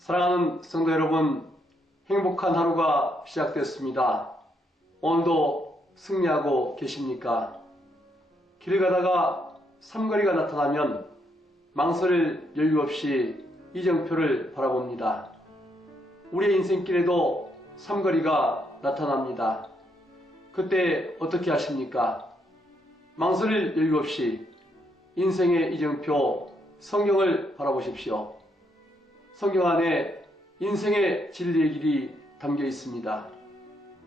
사랑하는 성도 여러분, 행복한 하루가 시작됐습니다. 오늘도 승리하고 계십니까? 길을 가다가 삼거리가 나타나면 망설일 여유 없이 이정표를 바라봅니다. 우리의 인생길에도 삼거리가 나타납니다. 그때 어떻게 하십니까? 망설일 여유 없이 인생의 이정표 성경을 바라보십시오. 성경 안에 인생의 진리의 길이 담겨 있습니다.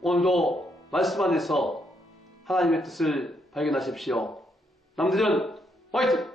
오늘도 말씀 안에서 하나님의 뜻을 발견하십시오. 남들은 화이팅!